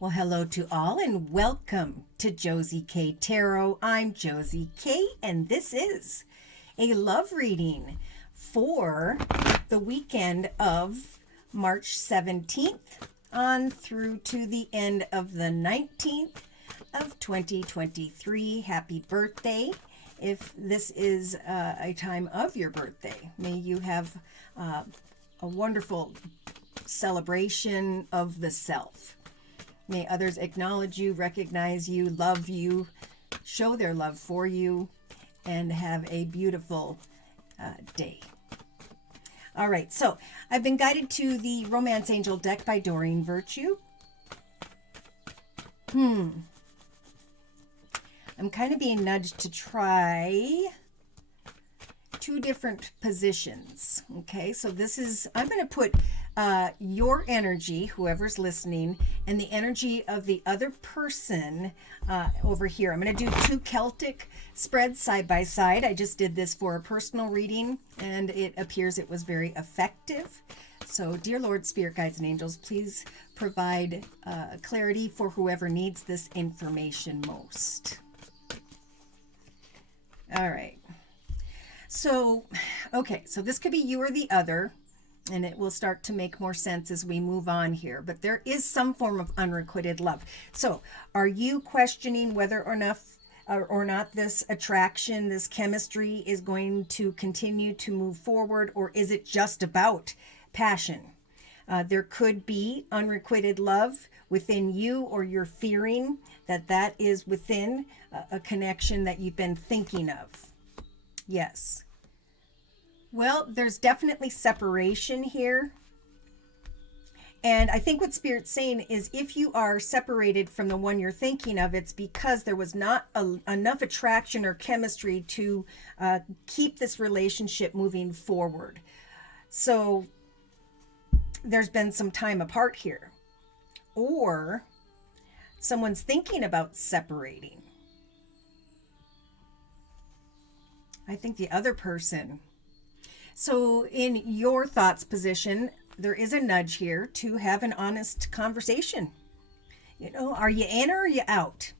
Well, hello to all and welcome to Josie K Tarot. I'm Josie K and this is a love reading for the weekend of March 17th on through to the end of the 19th of 2023. Happy birthday. If this is a time of your birthday, may you have a wonderful celebration of the self. May others acknowledge you, recognize you, love you, show their love for you, and have a beautiful day. All right, so I've been guided to the Romance Angel deck by Doreen Virtue. I'm kind of being nudged to try two different positions. Okay, so this is, I'm going to put your energy, whoever's listening, and the energy of the other person over here. I'm going to do two Celtic spreads side by side. I just did this for a personal reading, and it appears it was very effective. So, dear Lord, Spirit Guides and Angels, please provide clarity for whoever needs this information most. All right. So, okay, so this could be you or the other, and it will start to make more sense as we move on here. But there is some form of unrequited love. So, are you questioning whether or not this attraction, this chemistry is going to continue to move forward, or is it just about passion? There could be unrequited love within you, or you're fearing that is within a connection that you've been thinking of. Yes. Well, there's definitely separation here. And I think what Spirit's saying is if you are separated from the one you're thinking of, it's because there was not enough attraction or chemistry to keep this relationship moving forward. So there's been some time apart here. Or someone's thinking about separating. I think the other person. So in your thoughts position, there is a nudge here to have an honest conversation. You know, are you in or are you out?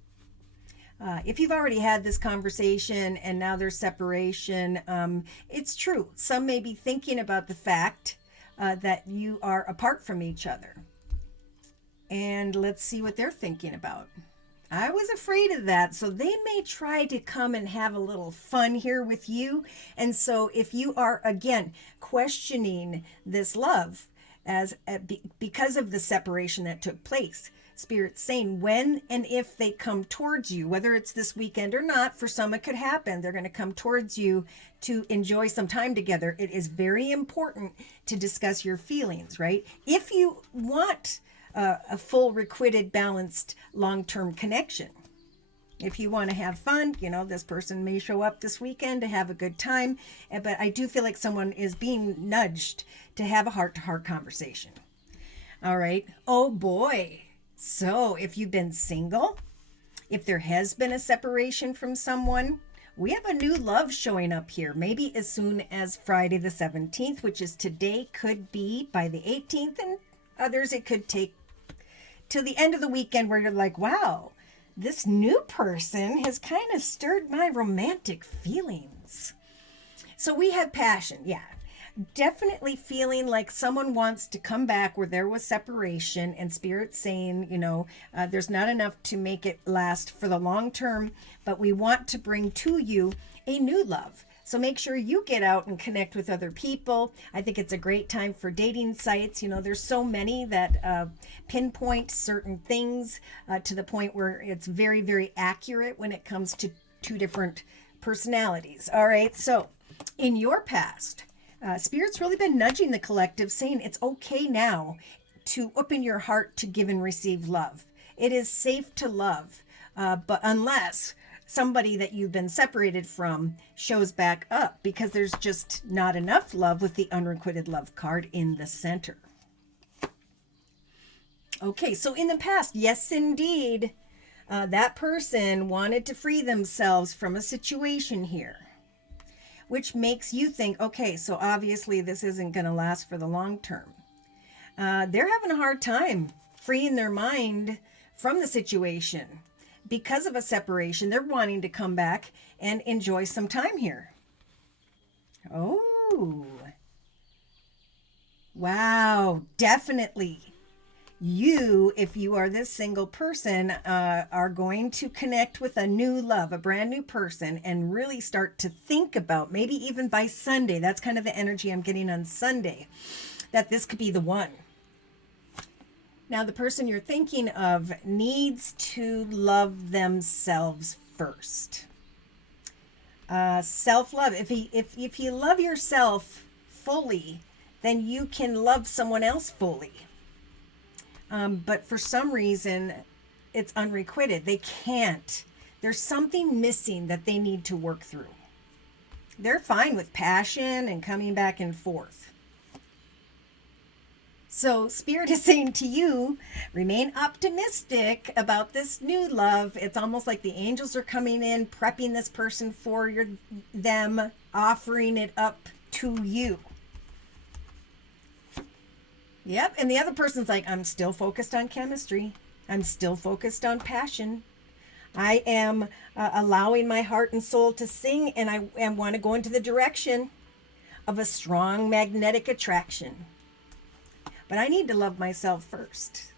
If you've already had this conversation and now there's separation, it's true. Some may be thinking about the fact that you are apart from each other. And let's see what they're thinking about. I was afraid of that, so they may try to come and have a little fun here with you. And so if you are, again, questioning this love as because of the separation that took place, Spirit's saying when and if they come towards you, whether it's this weekend or not, for some it could happen, they're going to come towards you to enjoy some time together. It is very important to discuss your feelings, right? If you want a full, requited, balanced, long-term connection. If you want to have fun, you know, this person may show up this weekend to have a good time, but I do feel like someone is being nudged to have a heart-to-heart conversation. All right. Oh boy. So if you've been single, if there has been a separation from someone, we have a new love showing up here, maybe as soon as Friday the 17th, which is today, could be by the 18th, and others it could take till the end of the weekend where you're like, wow, this new person has kind of stirred my romantic feelings. So we have passion, yeah. Definitely feeling like someone wants to come back where there was separation, and Spirit's saying, you know, there's not enough to make it last for the long term, but we want to bring to you a new love. So make sure you get out and connect with other people. I think it's a great time for dating sites. You know, there's so many that pinpoint certain things to the point where it's very, very accurate when it comes to two different personalities. All right. So in your past, Spirit's really been nudging the collective, saying it's okay now to open your heart to give and receive love. It is safe to love, but unless somebody that you've been separated from shows back up, because there's just not enough love with the unrequited love card in the center. Okay, so in the past, yes, indeed, that person wanted to free themselves from a situation here, which makes you think, okay, so obviously this isn't going to last for the long term. They're having a hard time freeing their mind from the situation. Because of a separation, they're wanting to come back and enjoy some time here. Oh, wow, definitely. You, if you are this single person, are going to connect with a new love, a brand new person, and really start to think about, maybe even by Sunday, that's kind of the energy I'm getting on Sunday, that this could be the one. Now, the person you're thinking of needs to love themselves first. Self-love. If you love yourself fully, then you can love someone else fully. But for some reason, it's unrequited. They can't. There's something missing that they need to work through. They're fine with passion and coming back and forth. So Spirit is saying to you, remain optimistic about this new love. It's almost like the angels are coming in, prepping this person for them, offering it up to you. Yep, and the other person's like, I'm still focused on chemistry. I'm still focused on passion. I am allowing my heart and soul to sing, and I want to go into the direction of a strong magnetic attraction. But I need to love myself first.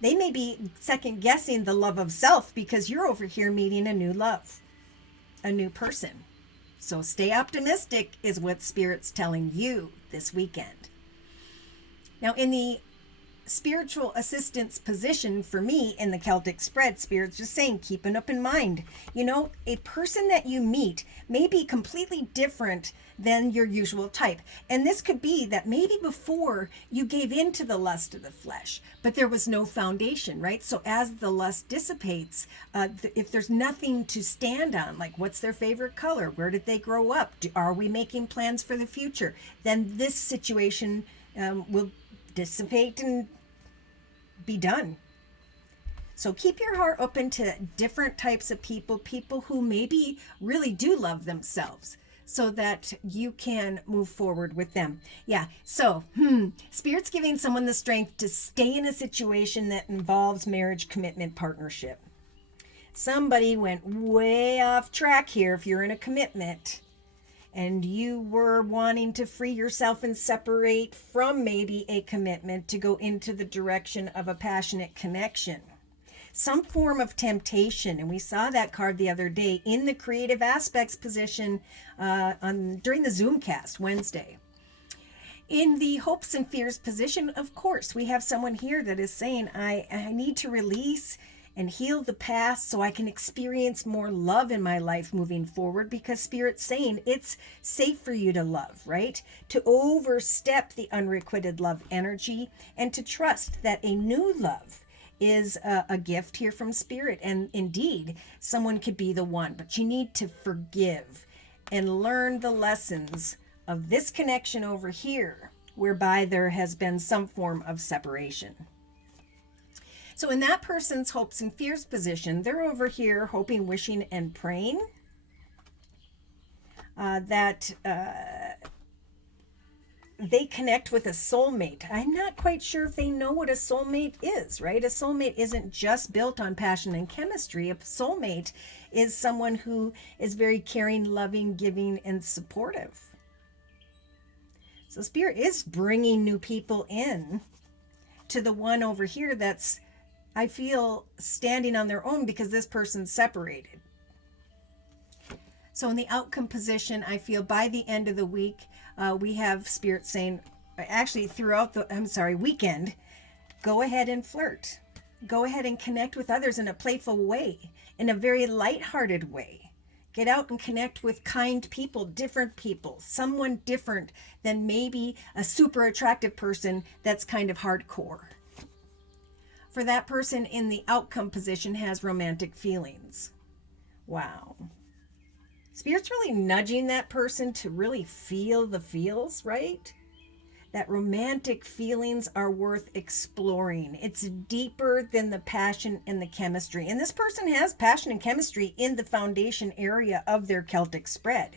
They may be second guessing the love of self because you're over here meeting a new love, a new person. So stay optimistic is what Spirit's telling you this weekend. Now, in the spiritual assistance position for me in the Celtic spread, Spirit's just saying, keep an open mind. You know, a person that you meet may be completely different than your usual type. And this could be that maybe before you gave in to the lust of the flesh, but there was no foundation, right? So as the lust dissipates, if there's nothing to stand on, like what's their favorite color? Where did they grow up? Are we making plans for the future? Then this situation will dissipate and be done. So keep your heart open to different types of people who maybe really do love themselves, so that you can move forward with them. Yeah, so Spirit's giving someone the strength to stay in a situation that involves marriage, commitment, partnership. Somebody went way off track here if you're in a commitment and you were wanting to free yourself and separate from maybe a commitment to go into the direction of a passionate connection. Some form of temptation, and we saw that card the other day in the creative aspects position during the Zoomcast Wednesday. In the hopes and fears position, of course, we have someone here that is saying, I need to release and heal the past so I can experience more love in my life moving forward, because Spirit's saying it's safe for you to love, right? To overstep the unrequited love energy and to trust that a new love is a gift here from Spirit. And indeed, someone could be the one, but you need to forgive and learn the lessons of this connection over here, whereby there has been some form of separation. So in that person's hopes and fears position, they're over here hoping, wishing, and praying that they connect with a soulmate. I'm not quite sure if they know what a soulmate is, right? A soulmate isn't just built on passion and chemistry. A soulmate is someone who is very caring, loving, giving, and supportive. So Spirit is bringing new people in to the one over here that's, I feel, standing on their own because this person's separated. So in the outcome position, I feel by the end of the week, we have Spirit saying, actually throughout the, weekend, go ahead and flirt. Go ahead and connect with others in a playful way, in a very lighthearted way. Get out and connect with kind people, different people, someone different than maybe a super attractive person that's kind of hardcore. For that person in the outcome position has romantic feelings. Wow. Spirit's really nudging that person to really feel the feels, right? That romantic feelings are worth exploring. It's deeper than the passion and the chemistry. And this person has passion and chemistry in the foundation area of their Celtic spread.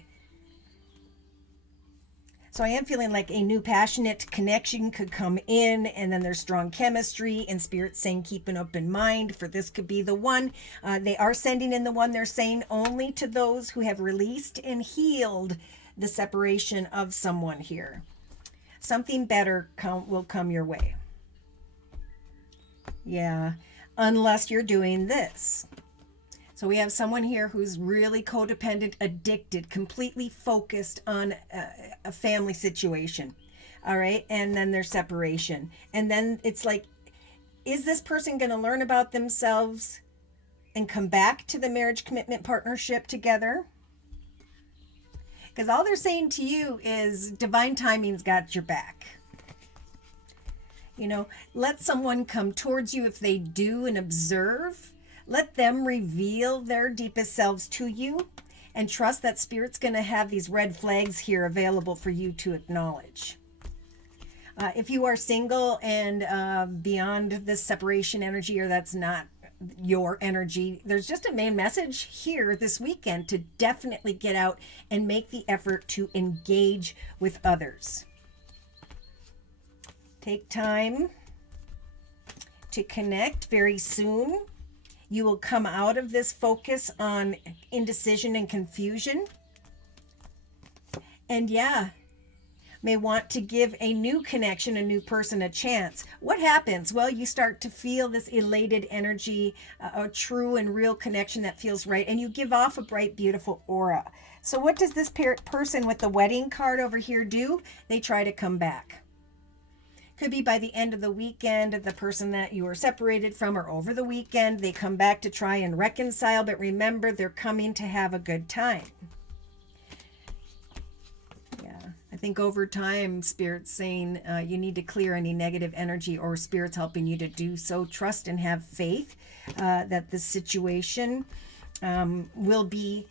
So I am feeling like a new passionate connection could come in, and then there's strong chemistry, and Spirit saying keep an open mind for this could be the one. They are sending in the one, they're saying only to those who have released and healed the separation of someone here. Something better will come your way. Yeah, unless you're doing this. So we have someone here who's really codependent, addicted, completely focused on a family situation. All right. And then there's separation. And then it's like, is this person going to learn about themselves and come back to the marriage, commitment, partnership together? Because all they're saying to you is divine timing's got your back. You know, let someone come towards you if they do and observe. Let them reveal their deepest selves to you, and trust that Spirit's going to have these red flags here available for you to acknowledge. If you are single and beyond this separation energy, or that's not your energy, there's just a main message here this weekend to definitely get out and make the effort to engage with others. Take time to connect very soon. You will come out of this focus on indecision and confusion. And yeah, may want to give a new connection, a new person a chance. What happens? Well, you start to feel this elated energy, a true and real connection that feels right, and you give off a bright, beautiful aura. So what does this person with the wedding card over here do? They try to come back. Could be by the end of the weekend, the person that you were separated from, or over the weekend, they come back to try and reconcile, but remember, they're coming to have a good time. Yeah, I think over time, Spirit's saying you need to clear any negative energy, or Spirit's helping you to do so. Trust and have faith that this situation will be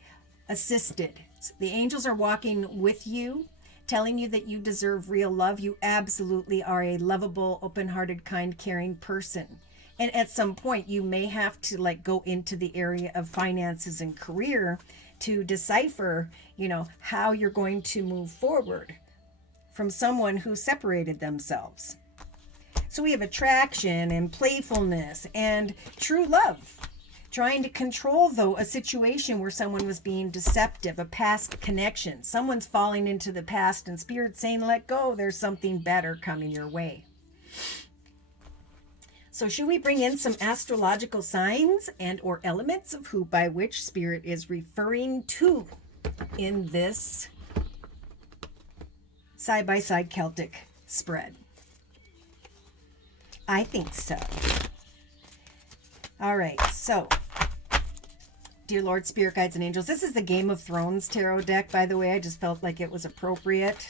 assisted. The angels are walking with you, telling you that you deserve real love. You absolutely are a lovable, open-hearted, kind, caring person. And at some point, you may have to go into the area of finances and career to decipher, how you're going to move forward from someone who separated themselves. So we have attraction and playfulness and true love. Trying to control, though, a situation where someone was being deceptive, a past connection. Someone's falling into the past, and Spirit's saying, let go. There's something better coming your way. So should we bring in some astrological signs and or elements of who by which Spirit is referring to in this side-by-side Celtic spread? I think so. All right, so dear Lord, Spirit Guides and Angels, this is the Game of Thrones tarot deck, by the way. I just felt like it was appropriate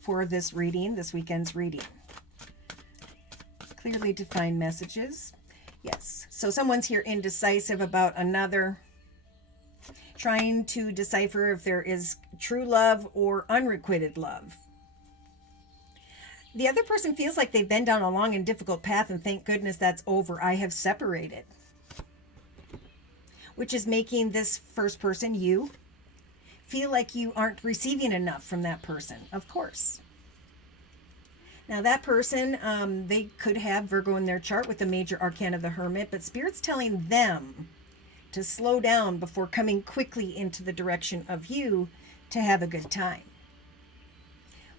for this reading, this weekend's reading. Clearly defined messages. Yes, so someone's here indecisive about another, trying to decipher if there is true love or unrequited love. The other person feels like they've been down a long and difficult path, and thank goodness that's over. I have separated. Which is making this first person, you, feel like you aren't receiving enough from that person, of course. Now that person, they could have Virgo in their chart with the major arcana of the Hermit, but Spirit's telling them to slow down before coming quickly into the direction of you to have a good time.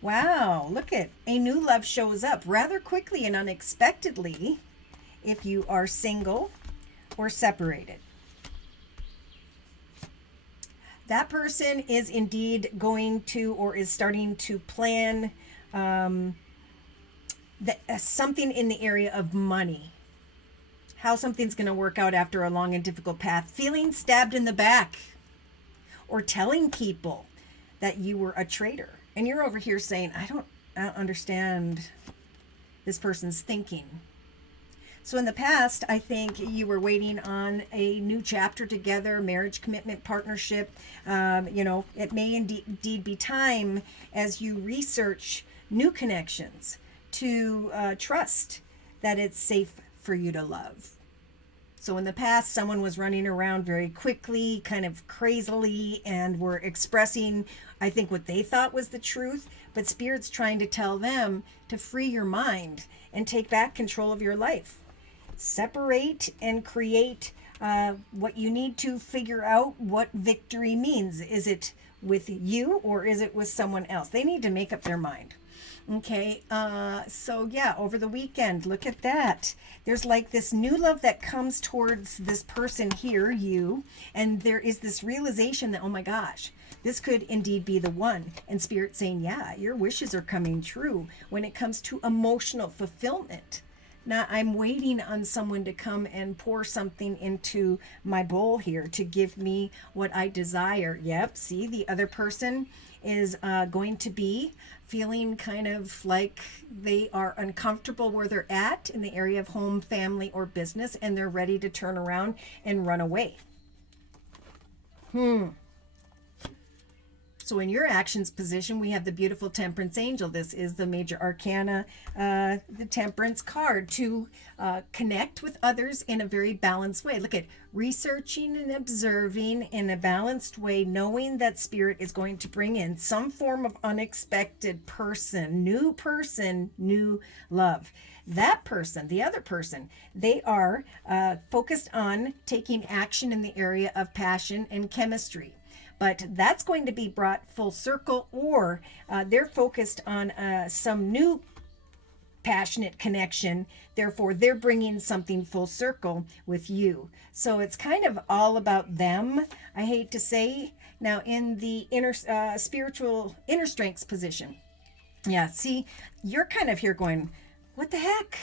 Wow, look at a new love shows up rather quickly and unexpectedly if you are single or separated. That person is indeed going to or is starting to plan something in the area of money. How something's going to work out after a long and difficult path. Feeling stabbed in the back or telling people that you were a traitor. And you're over here saying, I don't understand this person's thinking. So in the past, I think you were waiting on a new chapter together, marriage, commitment, partnership. It may indeed be time as you research new connections to trust that it's safe for you to love. So in the past, someone was running around very quickly, kind of crazily, and were expressing, I think, what they thought was the truth. but Spirit's trying to tell them to free your mind and take back control of your life. Separate and create what you need to figure out what victory means. Is it with you or is it with someone else? They need to make up their mind. Okay, so yeah, over the weekend, look at that. There's like this new love that comes towards this person here, you, and there is this realization that, oh my gosh, this could indeed be the one. And Spirit saying, yeah, your wishes are coming true when it comes to emotional fulfillment. Now, I'm waiting on someone to come and pour something into my bowl here to give me what I desire. Yep, see, the other person is going to be feeling kind of like they are uncomfortable where they're at in the area of home, family, or business, and they're ready to turn around and run away. So in your actions position, we have the beautiful Temperance Angel. This is the major arcana, the Temperance card, to connect with others in a very balanced way. Look at researching and observing in a balanced way, knowing that Spirit is going to bring in some form of unexpected person, new love. That person, the other person, they are focused on taking action in the area of passion and chemistry. But that's going to be brought full circle, or they're focused on some new passionate connection. Therefore, they're bringing something full circle with you. So it's kind of all about them, I hate to say. Now, in the spiritual inner strengths position, yeah, see, you're kind of here going, what the heck?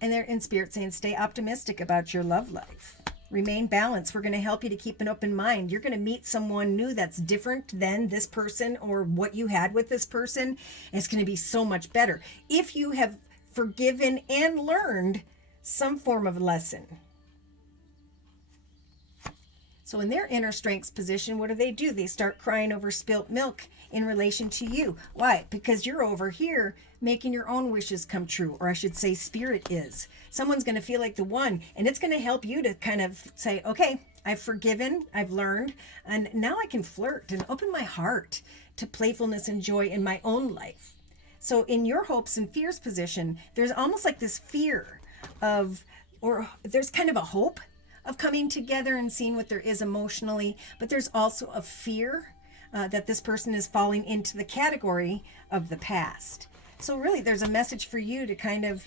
And they're in Spirit saying, stay optimistic about your love life. Remain balanced. We're going to help you to keep an open mind. You're going to meet someone new that's different than this person or what you had with this person. And it's going to be so much better if you have forgiven and learned some form of lesson. So in their inner strengths position, what do? They start crying over spilt milk in relation to you. Why? Because you're over here making your own wishes come true, or I should say Spirit is. Someone's going to feel like the one, and it's going to help you to kind of say, okay, I've forgiven, I've learned, and now I can flirt and open my heart to playfulness and joy in my own life. So in your hopes and fears position, there's almost like this fear of, or there's kind of a hope of coming together and seeing what there is emotionally, but there's also a fear that this person is falling into the category of the past. So really, there's a message for you to kind of,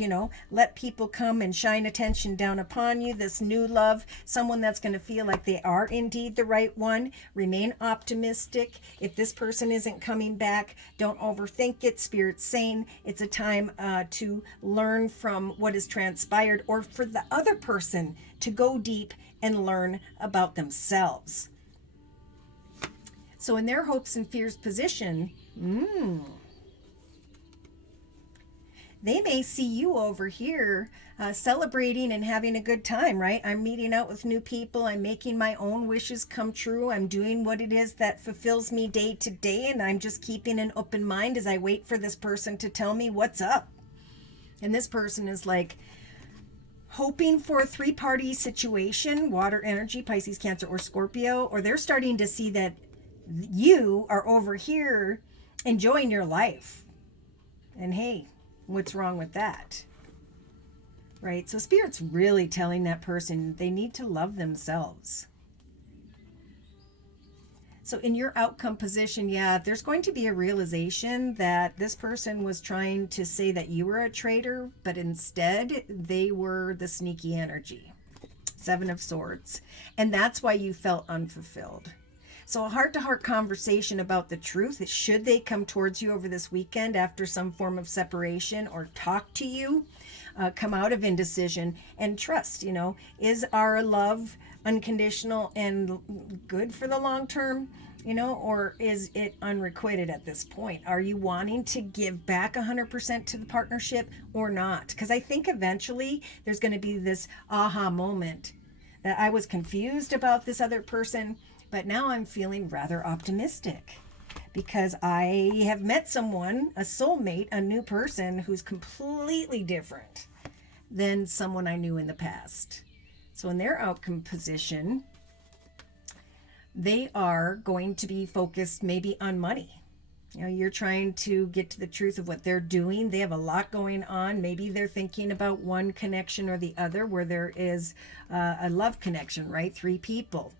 let people come and shine attention down upon you. This new love, someone that's going to feel like they are indeed the right one. Remain optimistic. If this person isn't coming back, don't overthink it. Spirit's saying it's a time to learn from what has transpired, or for the other person to go deep and learn about themselves. So in their hopes and fears position, they may see you over here celebrating and having a good time, right? I'm meeting out with new people. I'm making my own wishes come true. I'm doing what it is that fulfills me day to day. And I'm just keeping an open mind as I wait for this person to tell me what's up. And this person is like hoping for a three-party situation, water energy, Pisces, Cancer, or Scorpio, or they're starting to see that you are over here enjoying your life. And hey, what's wrong with that? Right? So Spirit's really telling that person they need to love themselves. So in your outcome position, yeah, there's going to be a realization that this person was trying to say that you were a traitor, but instead they were the sneaky energy. 7 of Swords. And that's why you felt unfulfilled. So a heart-to-heart conversation about the truth, should they come towards you over this weekend after some form of separation or talk to you, come out of indecision and trust, is our love unconditional and good for the long term, or is it unrequited at this point? Are you wanting to give back 100% to the partnership or not? Because I think eventually there's going to be this aha moment that I was confused about this other person, but now I'm feeling rather optimistic because I have met someone, a soulmate, a new person who's completely different than someone I knew in the past. So in their outcome position, they are going to be focused maybe on money. You know, you're trying to get to the truth of what they're doing. They have a lot going on. Maybe they're thinking about one connection or the other where there is a love connection, right? Three people.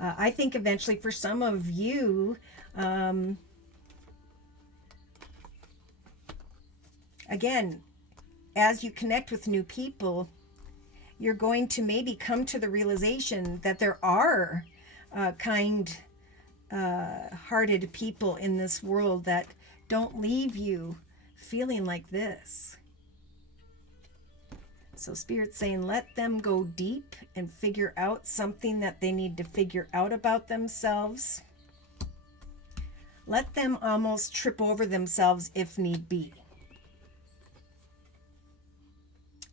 I think eventually for some of you, again, as you connect with new people, you're going to maybe come to the realization that there are kind hearted people in this world that don't leave you feeling like this. So Spirit's saying let them go deep and figure out something that they need to figure out about themselves. Let them almost trip over themselves if need be.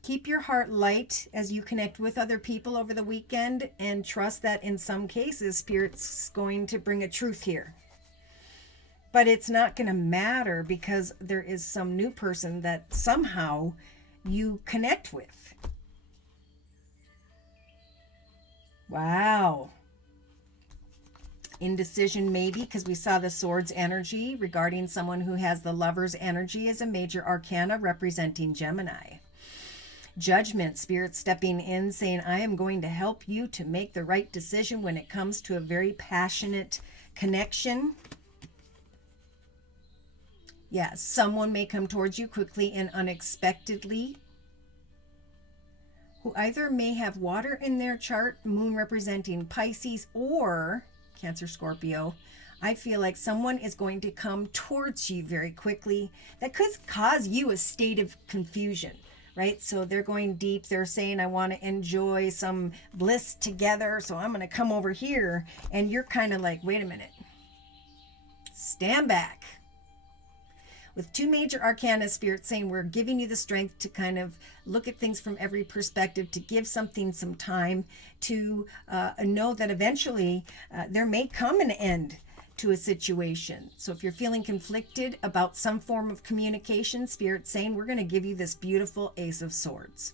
Keep your heart light as you connect with other people over the weekend, and trust that in some cases, Spirit's going to bring a truth here. But it's not going to matter because there is some new person that somehow you connect with. Wow. Indecision maybe, because we saw the Swords energy regarding someone who has the Lover's energy as a major arcana representing Gemini. Judgment, Spirit stepping in saying, I am going to help you to make the right decision when it comes to a very passionate connection. Yes, someone may come towards you quickly and unexpectedly, who either may have water in their chart, moon representing Pisces or Cancer, Scorpio. I feel like someone is going to come towards you very quickly. That could cause you a state of confusion, right? So they're going deep. They're saying, I want to enjoy some bliss together, so I'm going to come over here. And you're kind of like, wait a minute. Stand back. With two major arcana, Spirit saying we're giving you the strength to kind of look at things from every perspective, to give something some time, to know that eventually there may come an end to a situation. So if you're feeling conflicted about some form of communication, Spirit saying we're going to give you this beautiful Ace of Swords.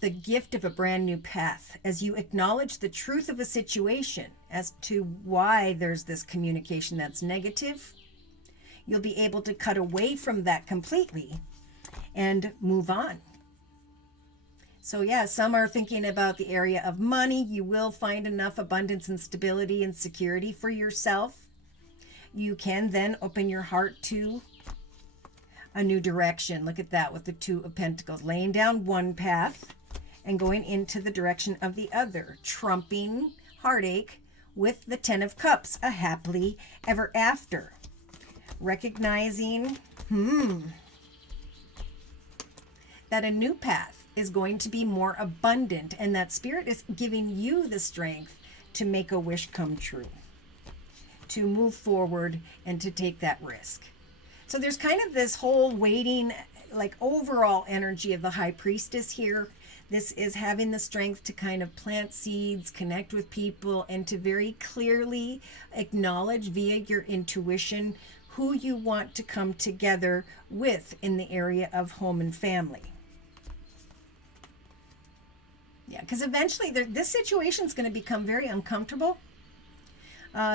The gift of a brand new path as you acknowledge the truth of a situation as to why there's this communication that's negative. You'll be able to cut away from that completely and move on. So yeah, some are thinking about the area of money. You will find enough abundance and stability and security for yourself. You can then open your heart to a new direction. Look at that with the Two of Pentacles, laying down one path and going into the direction of the other, trumping heartache with the Ten of Cups, a happily ever after. Recognizing that a new path is going to be more abundant, and that Spirit is giving you the strength to make a wish come true, to move forward and to take that risk. So there's kind of this whole waiting, like overall energy of the High Priestess here. This is having the strength to kind of plant seeds, connect with people, and to very clearly acknowledge via your intuition who you want to come together with in the area of home and family. Yeah, because eventually this situation is going to become very uncomfortable.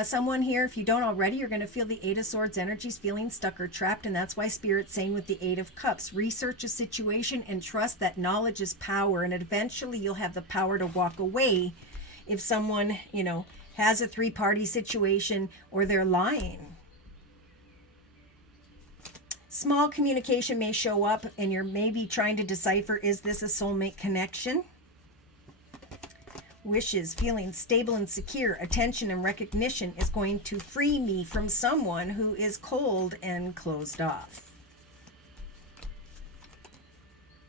Someone here, if you don't already, you're going to feel the Eight of Swords energies, feeling stuck or trapped, and that's why Spirit's saying with the Eight of Cups, research a situation and trust that knowledge is power, and eventually you'll have the power to walk away if someone, has a three-party situation or they're lying. Small communication may show up and you're maybe trying to decipher, is this a soulmate connection? Wishes, feeling stable and secure, attention and recognition is going to free me from someone who is cold and closed off.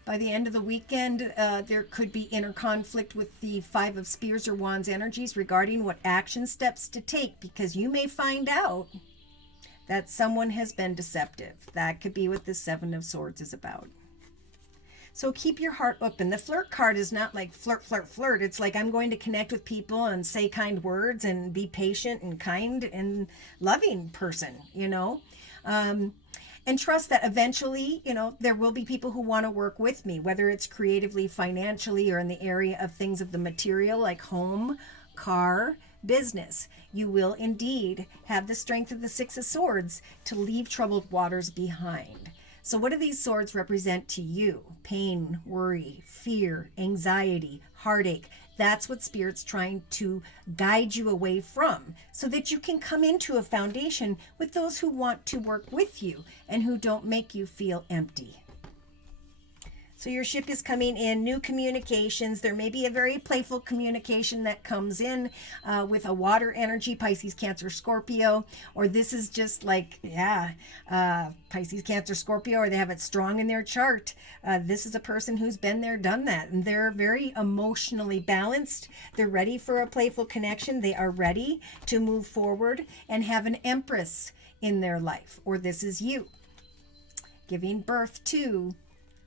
By the end of the weekend, there could be inner conflict with the Five of Spears or Wands energies regarding what action steps to take, because you may find out that someone has been deceptive. That could be what the Seven of Swords is about. So keep your heart open. The flirt card is not like flirt, flirt, flirt. It's like I'm going to connect with people and say kind words and be patient and kind and loving person, and trust that eventually, there will be people who want to work with me, whether it's creatively, financially, or in the area of things of the material like home, car, business. You will indeed have the strength of the Six of Swords to leave troubled waters behind. So what do these swords represent to you? Pain, worry, fear, anxiety, heartache. That's what Spirit's trying to guide you away from, so that you can come into a foundation with those who want to work with you and who don't make you feel empty. So your ship is coming in, new communications. There may be a very playful communication that comes in with a water energy, Pisces, Cancer, Scorpio, or this is just like, Pisces, Cancer, Scorpio, or they have it strong in their chart. This is a person who's been there, done that, and they're very emotionally balanced. They're ready for a playful connection. They are ready to move forward and have an Empress in their life, or this is you giving birth to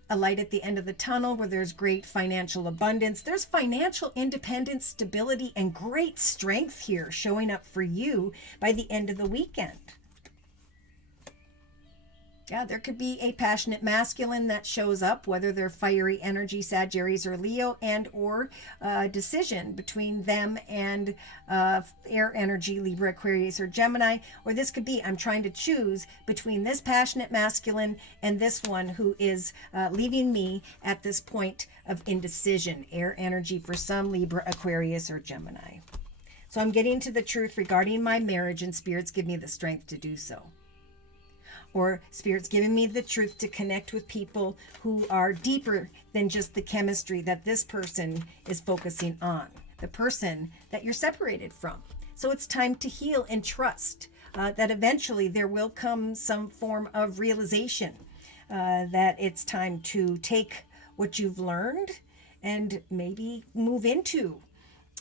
a light at the end of the tunnel where there's great financial abundance. There's financial independence, stability, and great strength here showing up for you by the end of the weekend. Yeah, there could be a passionate masculine that shows up, whether they're fiery energy, Sagittarius or Leo, and or decision between them and air energy, Libra, Aquarius, or Gemini. Or this could be, I'm trying to choose between this passionate masculine and this one who is leaving me at this point of indecision, air energy for some, Libra, Aquarius, or Gemini. So I'm getting to the truth regarding my marriage, and Spirit's give me the strength to do so. Or Spirit's giving me the truth to connect with people who are deeper than just the chemistry that this person is focusing on, the person that you're separated from. So it's time to heal and trust that eventually there will come some form of realization that it's time to take what you've learned and maybe move into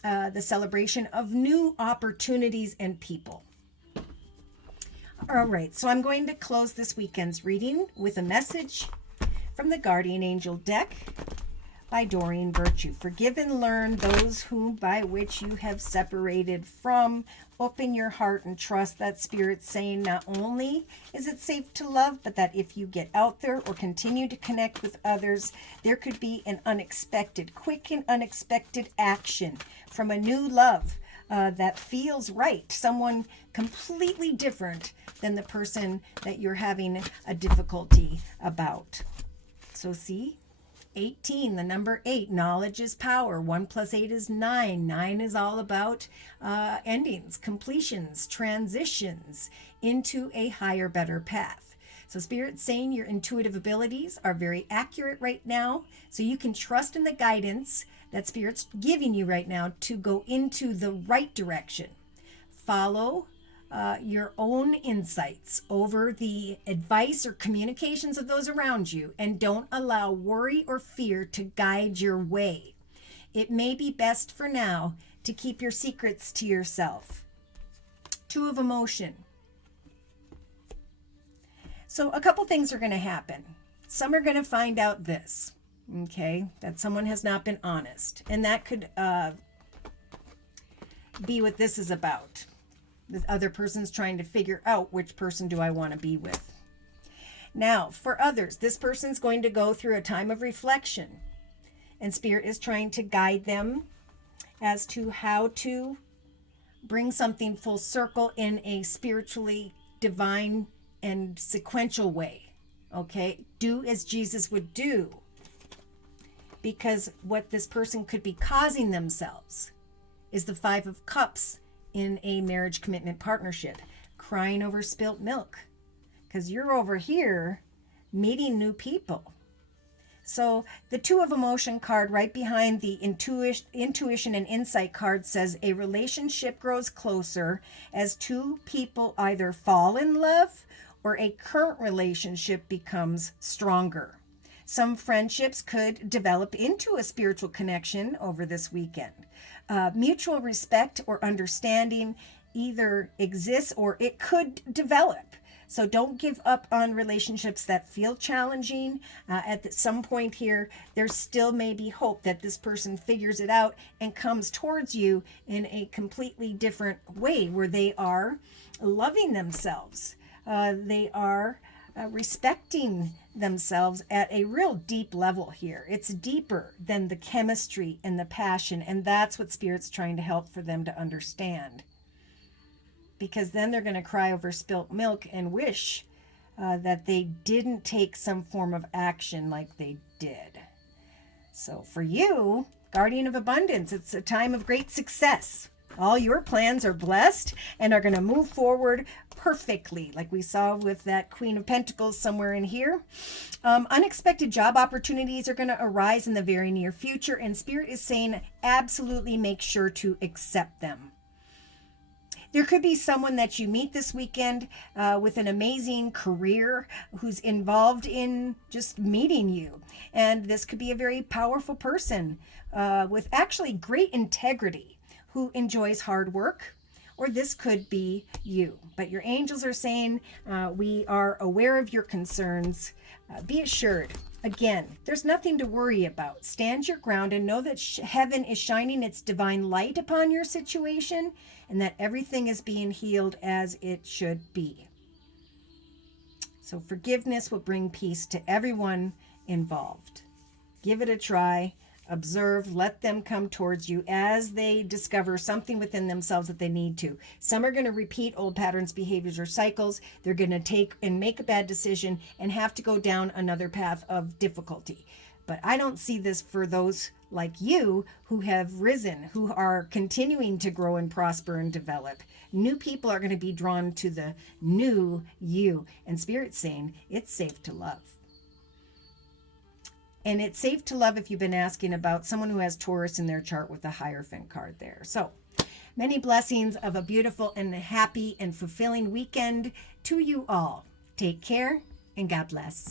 the celebration of new opportunities and people. All right, so I'm going to close this weekend's reading with a message from the Guardian Angel deck by Doreen Virtue. Forgive and learn those whom by which you have separated from. Open your heart and trust that Spirit's saying not only is it safe to love, but that if you get out there or continue to connect with others, there could be an unexpected, quick and unexpected action from a new love that feels right. Someone completely different than the person that you're having a difficulty about. So see, 18, the number 8, knowledge is power. 1 + 8 is 9. 9 is all about endings, completions, transitions into a higher, better path. So Spirit's saying your intuitive abilities are very accurate right now, so you can trust in the guidance that Spirit's giving you right now to go into the right direction. Follow your own insights over the advice or communications of those around you, and don't allow worry or fear to guide your way. It may be best for now to keep your secrets to yourself. 2 of emotion. So a couple things are going to happen. Some are going to find out this, okay, that someone has not been honest. And that could be what this is about. The other person's trying to figure out which person do I want to be with. Now, for others, this person's going to go through a time of reflection. And Spirit is trying to guide them as to how to bring something full circle in a spiritually divine and sequential way. Okay? Do as Jesus would do. Because what this person could be causing themselves is the 5 of Cups in a marriage commitment partnership, crying over spilt milk, because you're over here meeting new people. So the 2 of emotion card right behind the intuition and insight card says a relationship grows closer as 2 people either fall in love or a current relationship becomes stronger. Some friendships could develop into a spiritual connection over this weekend. Mutual respect or understanding either exists or it could develop. So don't give up on relationships that feel challenging. At some point here, there still may be hope that this person figures it out and comes towards you in a completely different way where they are loving themselves. They are respecting themselves at a real deep level here. It's deeper than the chemistry and the passion, and that's what Spirit's trying to help for them to understand. Because then they're going to cry over spilt milk and wish that they didn't take some form of action like they did. So for you, Guardian of Abundance, it's a time of great success. All your plans are blessed and are going to move forward perfectly, like we saw with that Queen of Pentacles somewhere in here. Unexpected job opportunities are going to arise in the very near future, and Spirit is saying absolutely make sure to accept them. There could be someone that you meet this weekend with an amazing career who's involved in just meeting you. And this could be a very powerful person with actually great integrity who enjoys hard work. Or this could be you. But your angels are saying we are aware of your concerns. Be assured. Again, there's nothing to worry about. Stand your ground and know that heaven is shining its divine light upon your situation and that everything is being healed as it should be. So forgiveness will bring peace to everyone involved. Give it a try. Observe, let them come towards you as they discover something within themselves that they need to. Some are going to repeat old patterns, behaviors, or cycles. They're going to take and make a bad decision and have to go down another path of difficulty. But I don't see this for those like you who have risen, who are continuing to grow and prosper and develop. New people are going to be drawn to the new you. And Spirit's saying it's safe to love. And it's safe to love if you've been asking about someone who has Taurus in their chart with the Hierophant card there. So many blessings of a beautiful and happy and fulfilling weekend to you all. Take care and God bless.